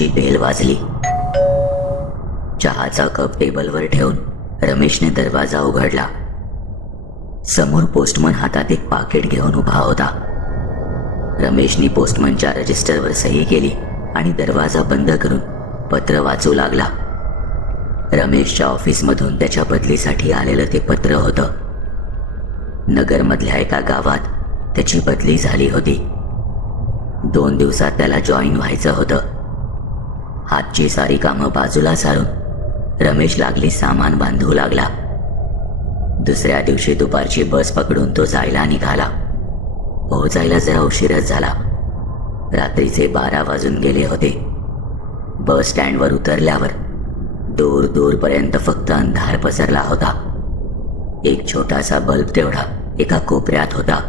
चहाची बेल वाजली. चहाचा कप टेबलवर ठेवून रमेशने दरवाजा उघडला. समोर पोस्टमन हातात एक पाकिट घेऊन उभा होता. रमेशने पोस्टमनच्या रजिस्टरवर सही केली आणि दरवाजा बंद करून पत्र वाचू लागला. रमेशच्या ऑफिसमधून त्याच्या बदलीसाठी आलेलं ते पत्र होतं. नगरमधल्या एका गावात त्याची बदली झाली होती. 2 दिवसात त्याला जॉईन व्हायचं होतं. हातची सारी कामं बाजूला सारून रमेश लागली सामान बांधू लागला. दुसऱ्या दिवशी दुपारची बस पकडून तो जायला निघाला. पोहोचायला जरा उशीरच झाला. रात्रीचे 12 वाजून गेले होते. बस स्टँडवर उतरल्यावर दूर दूरपर्यंत फक्त अंधार पसरला होता. एक छोटासा बल्ब तेवढा एका कोपऱ्यात होता.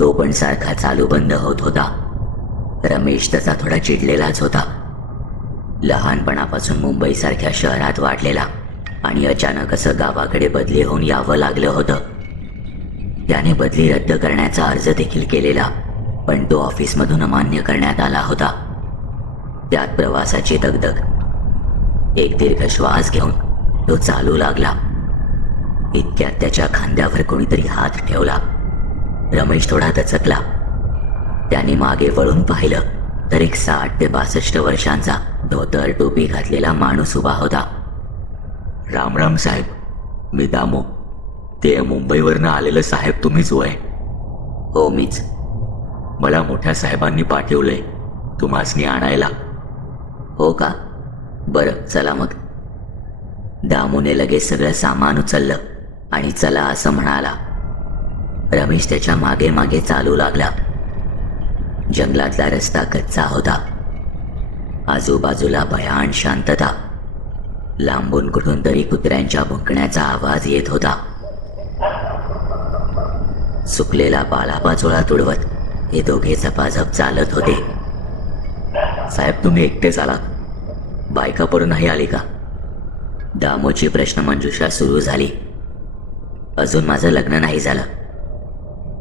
तो पण सारखा चालू बंद होत होता. रमेश तसा थोडा चिडलेलाच होता. लहानपणापासून मुंबईसारख्या शहरात वाढलेला आणि अचानक असं गावाकडे बदली होऊन यावं लागलं होतं. त्याने बदली रद्द करण्याचा अर्ज देखील केलेला, पण तो ऑफिसमधून अमान्य करण्यात आला होता. त्यात प्रवासाची दगदग. एक दीर्घ श्वास घेऊन तो चालू लागला. इतक्यात त्याच्या खांद्यावर कोणीतरी हात ठेवला. रमेश थोडा दचकला. त्याने मागे वळून पाहिलं तर एक 60 ते 62 वर्षांचा धोतर टोपी घातलेला माणूस उभा होता. राम राम साहेब, मी दामो. ते मुंबईवरनं आलेलं साहेब तुम्हीच होय? हो, मीच. मला मोठ्या साहेबांनी पाठवलंय तुम्हासनी आणायला. हो का? बरं, चला मग. दामूने लगेच सगळं सामान उचललं आणि चला असं म्हणाला. रमेश त्याच्या मागे मागे चालू लागला. जंगलातला रस्ता कच्चा होता. आजूबाजूला भयान शांतता. लांबून कुठून तरी कुत्र्यांच्या भुंकण्याचा आवाज येत होता. सुकलेला पालापाचोळा तुडवत हे दोघे झपाझप चालत होते. साहेब, तुम्ही एकटेच आलात? बायका पण नाही आली का? दामोची प्रश्नमंजुषा सुरू झाली. अजून माझं लग्न नाही झालं.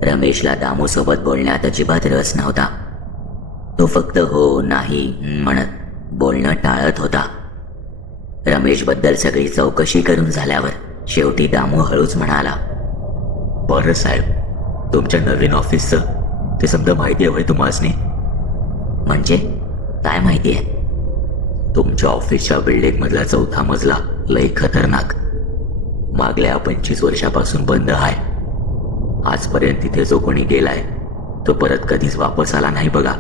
रमेशला दामूसोबत बोलण्यात अजिबात रस नव्हता. तो फक्त हो नाही म्हणत बोलणं टाळत होता. रमेशबद्दल सगळी चौकशी करून झाल्यावर शेवटी दामू हळूच म्हणाला, बरं साहेब, तुमच्या नवीन ऑफिसचं ते समजा माहिती हवंय तुम्हासनी. म्हणजे काय माहिती आहे? तुमच्या ऑफिसच्या बिल्डिंगमधला 4था मजला लई खतरनाक. मागल्या 25 वर्षापासून बंद आहे. आजपर्यंत तिथे जो कोणी गेलाय तो परत कधीच वापस आला नाही बघा.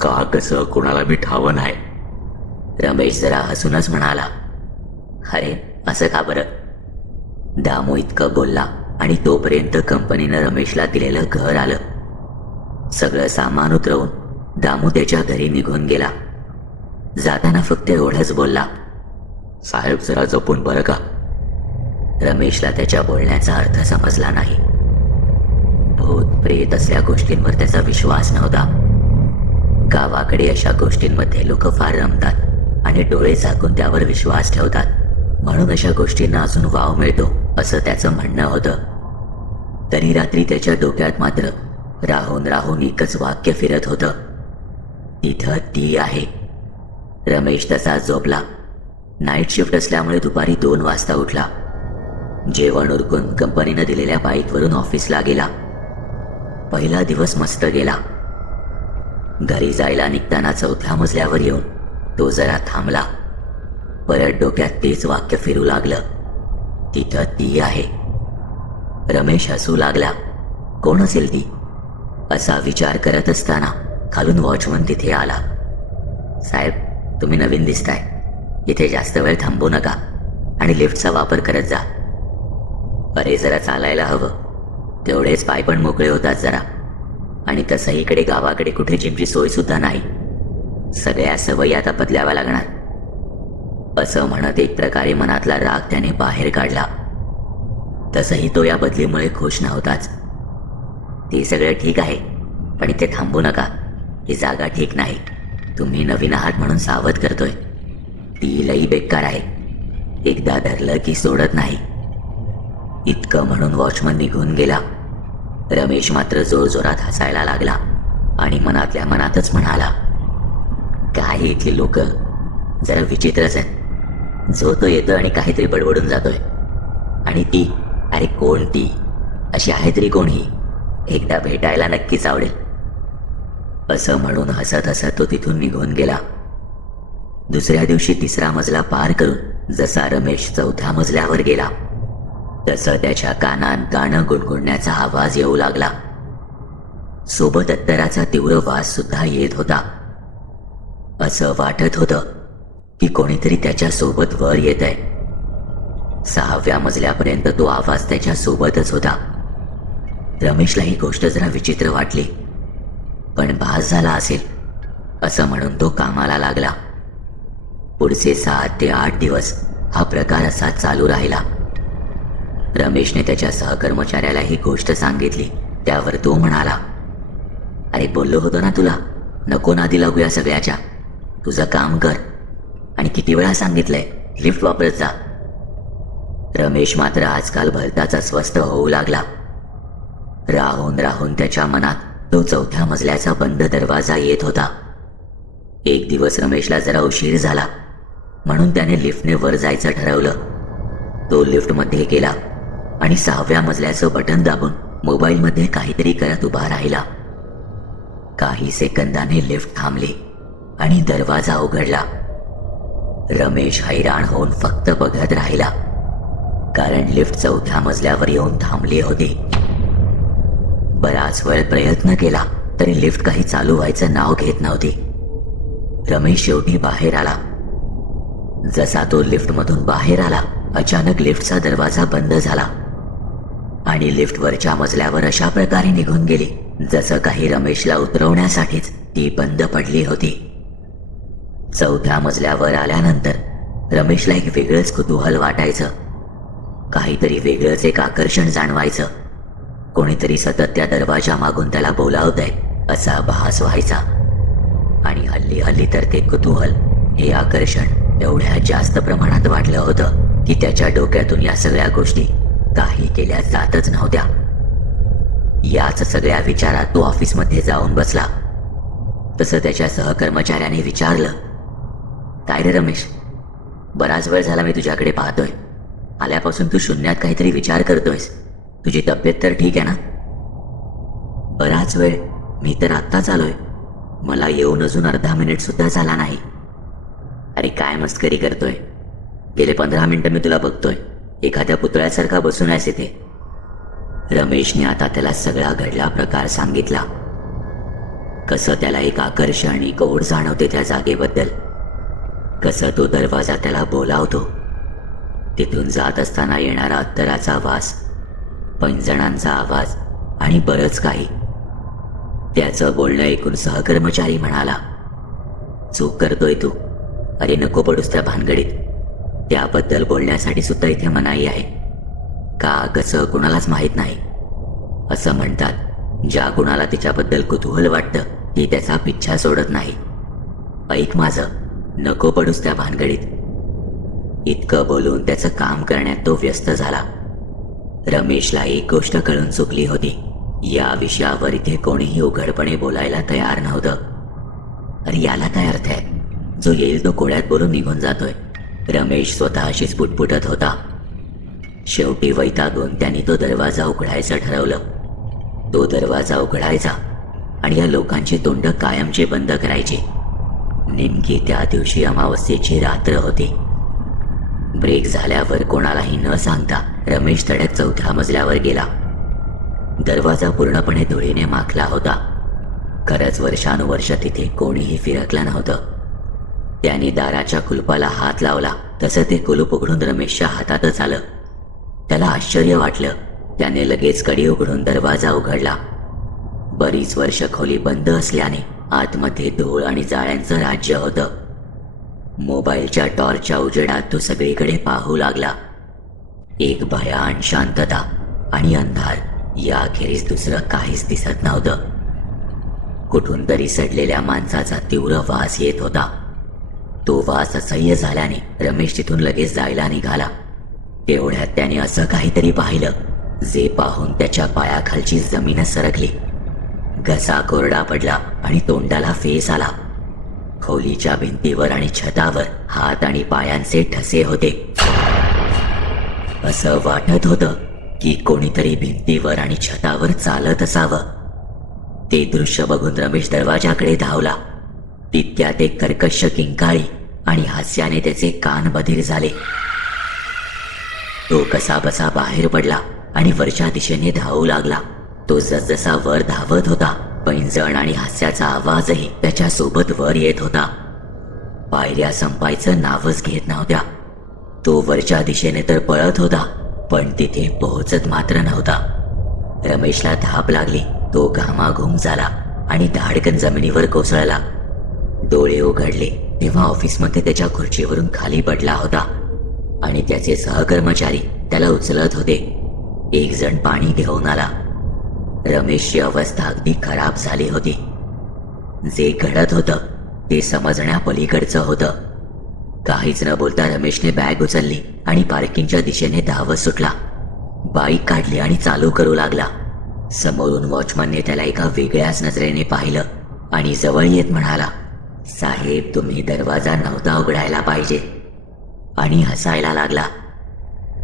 का कसं कोणाला बी ठावं नाही. रमेश जरा हसूनच म्हणाला, अरे असं का बरं? दामू इतकं बोलला आणि तोपर्यंत कंपनीनं रमेशला दिलेलं घर आलं. सगळं सामान उतरवून दामू त्याच्या घरी निघून गेला. जाताना फक्त एवढंच बोलला, साहेब जरा जपून बरं का. रमेशला त्याच्या बोलण्याचा अर्थ समजला नाही. भूत प्रेत असल्या गोष्टींवर त्याचा विश्वास नव्हता. गावाकडे अशा गोष्टींमध्ये लोक फार रमतात आणि डोळे झाकून त्यावर विश्वास ठेवतात. म्हणून अशा गोष्टींना अजून वाव मिळतो असं त्याचं म्हणणं होतं. तरी रात्री त्याच्या डोक्यात मात्र राहून राहून एकच वाक्य फिरत होतं, तिथं ती आहे. रमेश तसा झोपला. नाईट शिफ्ट असल्यामुळे दुपारी 2 वाजता उठला. जेवण उरकून कंपनीनं दिलेल्या बाईकवरून ऑफिसला गेला. पहिला दिवस मस्त गेला. घरी जायला निघताना 4थ्या मजल्यावर येऊन तो जरा थांबला. परत डोक्यात तेच वाक्य फिरू लागलं, तिथं ती आहे. रमेश हसू लागला. कोण असेल ती असा विचार करत असताना खालून वॉचमन तिथे आला. साहेब, तुम्ही नवीन दिसताय. इथे जास्त वेळ थांबू नका आणि लिफ्टचा वापर करत जा. अरे जरा चालायला हवं, तेवढेच पाय पण मोकळे होतात जरा. आणि तसंही इकडे गावाकडे कुठे जिमची सोय सुद्धा नाही. सगळ्या सवयी आता बदलाव्या लागणार. असं म्हणत एक प्रकारे मनातला राग त्याने बाहेर काढला. तसंही तो या बदलीमुळे खुश नव्हताच. ते सगळं ठीक आहे, पण इथे थांबू नका. ही जागा ठीक नाही. तुम्ही नवीन आहात म्हणून सावध करतोय. ती लई बेकार आहे. एकदा धरलं की सोडत नाही. इतकं म्हणून वॉचमन निघून गेला. रमेश मात्र जोरजोरात हसायला लागला आणि मनातल्या मनातच म्हणाला, काय इथली लोक जरा विचित्रच आहेत. जो तो येतोय आणि काहीतरी बडबडून जातोय. आणि ती, अरे कोण ती? अशी आहे तरी कोण ही? एकदा भेटायला नक्कीच आवडेल. असं म्हणून हसत हसत तो तिथून निघून गेला. दुसऱ्या दिवशी 3रा मजला पार करून जसा रमेश 4थ्या मजल्यावर गेला तसं त्याच्या कानात गाणं गुणगुणण्याचा आवाज येऊ लागला. सोबत अत्तराचा तीव्र वास सुद्धा येत होता. असं वाटत होतं की कोणीतरी त्याच्या सोबत वर येत आहे. 6व्या मजल्यापर्यंत तो आवाज त्याच्या सोबतच होता. रमेशला ही गोष्ट जरा विचित्र वाटली, पण भास झाला असेल असं म्हणून तो कामाला लागला. पुढचे 7 ते 8 दिवस हा प्रकार असा चालू राहिला. रमेशने त्याच्या सहकर्मचाऱ्याला ही गोष्ट सांगितली. त्यावर तो म्हणाला, अरे बोललो होतो ना तुला, नको नादी लागू या सगळ्याच्या. तुझं काम कर. आणि किती वेळा सांगितलंय, लिफ्ट वापरत जा. रमेश मात्र आजकाल भलताच अस्वस्थ होऊ लागला. राहून राहून त्याच्या मनात तो 4थ्या मजल्याचा बंद दरवाजा येत होता. एक दिवस रमेशला जरा उशीर झाला म्हणून त्याने लिफ्टने वर जायचं ठरवलं. तो लिफ्टमध्ये गेला आणि 6व्या मजल्याचं बटन दाबून मोबाईलमध्ये काहीतरी करत उभा राहिला. काही सेकंदाने लिफ्ट थांबली आणि दरवाजा उघडला. रमेश हैराण होऊन फक्त बघत राहिला, कारण लिफ्ट 4थ्या मजल्यावर येऊन थांबली होती. बराच वेळ प्रयत्न केला तरी लिफ्ट काही चालू व्हायचं नाव घेत नव्हती. रमेश शेवटी बाहेर आला. जसा तो लिफ्टमधून बाहेर आला, अचानक लिफ्टचा दरवाजा बंद झाला आणि लिफ्ट वरच्या मजल्यावर अशा प्रकारे निघून गेली जसं काही रमेशला उतरवण्यासाठीच ती बंद पडली होती. 4थ्या मजल्यावर आल्यानंतर रमेशला एक वेगळंच कुतूहल वाटायचं. काहीतरी वेगळंच एक आकर्षण जाणवायचं. कोणीतरी सतत त्या दरवाजा मागून त्याला बोलावतंय असा भास व्हायचा. आणि हल्ली हल्ली तर ते कुतूहल, हे आकर्षण एवढ्या जास्त प्रमाणात वाढलं होतं की त्याच्या डोक्यातून या सगळ्या गोष्टी काही केल्या जातच नव्हत्या. याच सगळ्या विचारात तो ऑफिसमध्ये जाऊन बसला. तसं त्याच्या सहकर्मचाऱ्याने विचारलं, काय रे रमेश, बराच वेळ झाला मी तुझ्याकडे पाहतोय. आल्यापासून तू शून्यात काहीतरी विचार करतोयस. तुझी तब्येत तर ठीक आहे ना? बराच वेळ? मी तर आत्ताच आलोय. मला येऊन अजून अर्धा मिनिट सुद्धा झाला नाही. अरे काय मस्करी करतोय? गेले 15 मिनिटं मी तुला बघतोय. एखाद्या पुतळ्यासारखा बसून आहेस इथे. रमेशने आता त्याला सगळा घडला प्रकार सांगितला. कसं त्याला एक आकर्षण, एक ओढ जाणवते त्या जागेबद्दल. कसं तो दरवाजा त्याला बोलावतो. तिथून जात असताना येणारा अत्तराचा वास, पैंजणांचा आवाज आणि बरंच काही. त्याचं बोलणं ऐकून सहकर्मचारी म्हणाला, चूक करतोय तू. अरे नको पडूस त्या भानगडीत. त्याबद्दल बोलण्यासाठी सुद्धा इथे मनाई आहे. का कसं कुणालाच माहीत नाही. असं म्हणतात, ज्या कुणाला तिच्याबद्दल कुतूहल वाटतं ती त्याचा पिच्छा सोडत नाही. ऐक माझं, नको पडूस त्या भानगडीत. इतकं बोलून त्याचं काम करण्यात तो व्यस्त झाला. रमेशला एक गोष्ट कळून चुकली होती. या विषयावर इथे कोणीही उघडपणे बोलायला तयार नव्हतं. अरे याला काय अर्थ आहे? जो येईल तो कोड्यात बोलून निघून जातोय. रमेश स्वतःशीच पुटपुटत होता. शेवटी वैतागून त्यांनी तो दरवाजा उघडायचं ठरवलं. तो दरवाजा उघडायचा आणि या लोकांची तोंड कायमचे बंद करायची. नेमकी त्या दिवशी अमावस्येची रात्र होती. ब्रेक झाल्यावर कोणालाही न सांगता रमेश तडक 4थ्या मजल्यावर गेला. दरवाजा पूर्णपणे धुळीने माखला होता. खरंच वर्षानुवर्ष तिथे कोणीही फिरकलं नव्हतं. त्याने दाराच्या कुलपाला हात लावला तसं ते कुलूप उघडून रमेशच्या हातातच आलं. त्याला आश्चर्य वाटलं. त्याने लगेच कडी उघडून दरवाजा उघडला. बरीच वर्ष खोली बंद असल्याने आतमध्ये धूळ आणि जाळ्यांचं राज्य होतं. मोबाईलच्या टॉर्चच्या उजेडात तो सगळीकडे पाहू लागला. एक भयान शांतता आणि अंधार, याखेरीज दुसरं काहीच दिसत नव्हतं. कुठून तरी सडलेल्या माणसाचा तीव्र वास येत होता. तो वास असह्य झाल्याने रमेश तिथून लगेच जायला निघाला. तेवढ्यात त्याने असं काहीतरी पाहिलं जे पाहून त्याच्या पायाखालची जमीनच सरकली. घसा कोरडा पडला आणि तोंडाला फेस आला. खोलीच्या भिंतीवर आणि छतावर हात आणि पायांचे ठसे होते. असं वाटत होतं की कोणीतरी भिंतीवर आणि छतावर चालत असावं. ते दृश्य बघून रमेश दरवाजाकडे धावला. तितक्यात एक कर्कश किंकाळी आणि हास्याने त्याचे कान बधीर झाले. तो कसाबसा बाहेर पडला आणि वरच्या दिशेने धावू लागला. तो जसजसा वर धावत होता, पैंजण आणि हास्याचा आवाजही त्याच्या सोबत वर येत होता. पायऱ्या संपायचं नावच घेत नव्हत्या. तो वरच्या दिशेने तर पळत होता, पण तिथे पोहोचत मात्र नव्हता. रमेशला धाप लागली. तो घामाघूम झाला आणि धाडकन जमिनीवर कोसळला. डोळे उघडले तेव्हा ऑफिसमध्ये त्याच्या खुर्चीवरून खाली पडला होता आणि त्याचे सहकर्मचारी त्याला उचलत होते. एक जण पाणी घेऊन आला. रमेशची अवस्था अगदी खराब झाली होती. जे घडत होतं ते समजण्या पलीकडचं होतं. काहीच न बोलता रमेशने बॅग उचलली आणि पार्किंगच्या दिशेने धावत सुटला. बाईक काढली आणि चालू करू लागला. समोरून वॉचमनने त्याला एका वेगळ्याच नजरेने पाहिलं आणि जवळ येत म्हणाला, साहेब, तुम्ही दरवाजा नव्हता उघडायला पाहिजे, आणि हसायला लागला.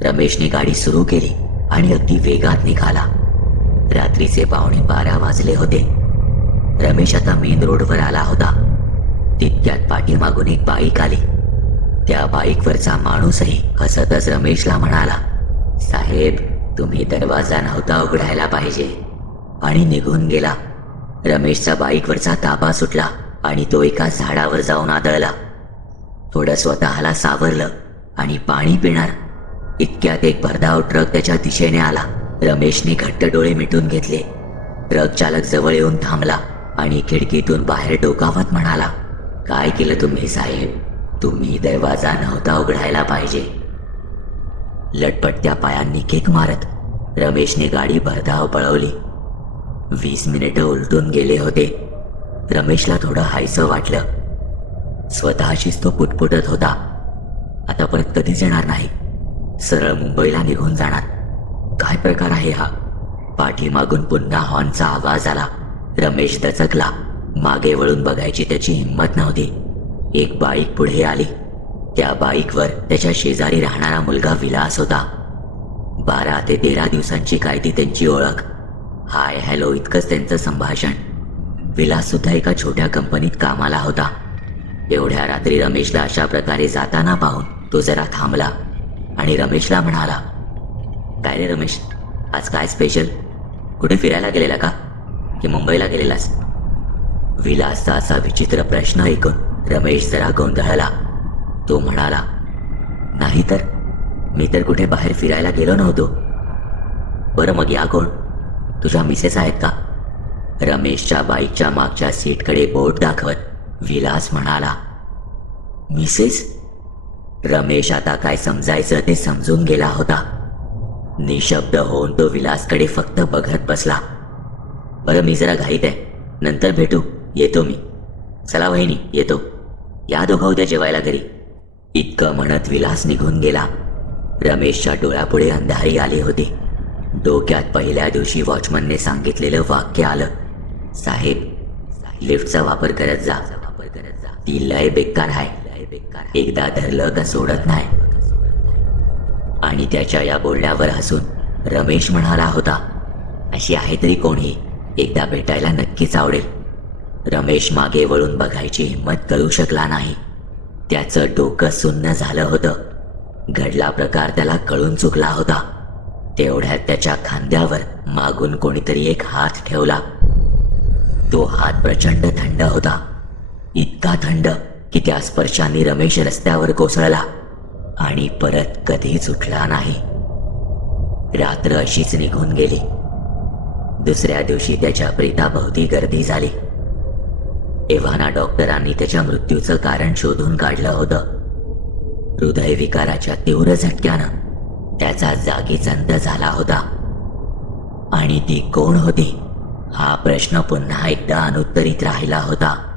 रमेशने गाडी सुरू केली आणि अगदी वेगात निघाला. रात्रीचे 11:15 वाजले होते. रमेश आता मेन रोडवर आला होता. तितक्यात पाठीमागून एक बाईक आली. त्या बाईकवरचा माणूसही हसतच रमेशला म्हणाला, साहेब, तुम्ही दरवाजा नव्हता उघडायला पाहिजे, आणि निघून गेला. रमेशचा बाईकवरचा ताबा सुटला आणि तो एका झाडावर जाऊन आदळला. थोडं स्वतःला सावरलं आणि पाणी पिणार इतक्यात एक भरधाव ट्रक त्याच्या दिशेने आला. रमेशने घट्ट डोळे मिटून घेतले. ट्रक चालक जवळ येऊन थांबला आणि खिडकीतून बाहेर डोकावत म्हणाला, काय केलं तुम्ही साहेब? तुम्ही दरवाजा नव्हता उघडायला पाहिजे. लटपटत्या पायांनी किक मारत रमेशने गाडी भरधाव पळवली. 20 मिनिटं उलटून गेले होते. रमेशला थोडं हायसं वाटलं. स्वतःशीच तो पुटपुटत होता, आता परत कधीच येणार नाही. सरळ मुंबईला निघून जाणार. काय प्रकार आहे हा? पाठीमागून पुन्हा हॉर्नचा आवाज आला. रमेश दचकला. मागे वळून बघायची त्याची हिंमत नव्हती. एक बाईक पुढे आली. त्या बाईकवर त्याच्या शेजारी राहणारा मुलगा विलास होता. 12 ते 13 दिवसांची काय ती त्यांची ओळख. हाय हॅलो इतकंच त्यांचं संभाषण. विलास सुद्धा एका छोट्या कंपनीत कामाला होता. एवढ्या रात्री रमेशला अशा प्रकारे जाताना पाहून तो जरा थांबला आणि रमेशला म्हणाला, काय रे रमेश, आज काय स्पेशल? कुठे फिरायला गेलेला का, की मुंबईला गेलेलास? विलासचा असा विचित्र प्रश्न ऐकून रमेश जरा गोंधळला. तो म्हणाला, नाही तर, मी तर कुठे बाहेर फिरायला गेलो नव्हतो. बरं मग या कोण? तुझ्या मिसेस आहेत का? रमेशच्या बाईकच्या मागच्या सीटकडे बोट दाखवत विलास म्हणाला, मिसेस? रमेश आता काय समजायचं ते समजून गेला होता. निशब्द होऊन तो विलासकडे फक्त बघत बसला. बरं मी जरा घाईत आहे, नंतर भेटू, येतो मी. चला वहिनी, येतो. या दोघं उद्या जेवायला घरी. इतकं म्हणत विलास निघून गेला. रमेशच्या डोळ्यापुढे अंधारी आली होती. डोक्यात पहिल्या दिवशी वॉचमनने सांगितलेलं वाक्य आलं, साहेब, लिफ्टचा वापर करत जा. ती लय बेकार आहे. एकदा धरलं का सोडत नाही. आणि त्याच्या या बोलण्यावर हसून रमेश म्हणाला होता, अशी आहे तरी कोणी, एकदा भेटायला नक्कीच आवडेल. रमेश मागे वळून बघायची हिंमत करू शकला नाही. त्याचं डोकं सुन्न झालं होतं. घडला प्रकार त्याला कळून चुकला होता. तेवढ्यात त्याच्या खांद्यावर मागून कोणीतरी एक हात ठेवला. तो हात प्रचंड थंड होता. इतका थंड की त्या स्पर्शाने रमेश रस्त्यावर कोसळला आणि परत कधीच उठला नाही. रात्र अशीच निघून गेली. दुसऱ्या दिवशी त्याच्या प्रेताभोवती गर्दी झाली. एव्हाना डॉक्टरांनी त्याच्या मृत्यूचं कारण शोधून काढलं होतं. हृदयविकाराच्या तीव्र झटक्यानं त्याचा जागीच अंत झाला होता. आणि ती कोण होती हा प्रश्न पुन्हा एकदा अनुत्तरित राहिला होता.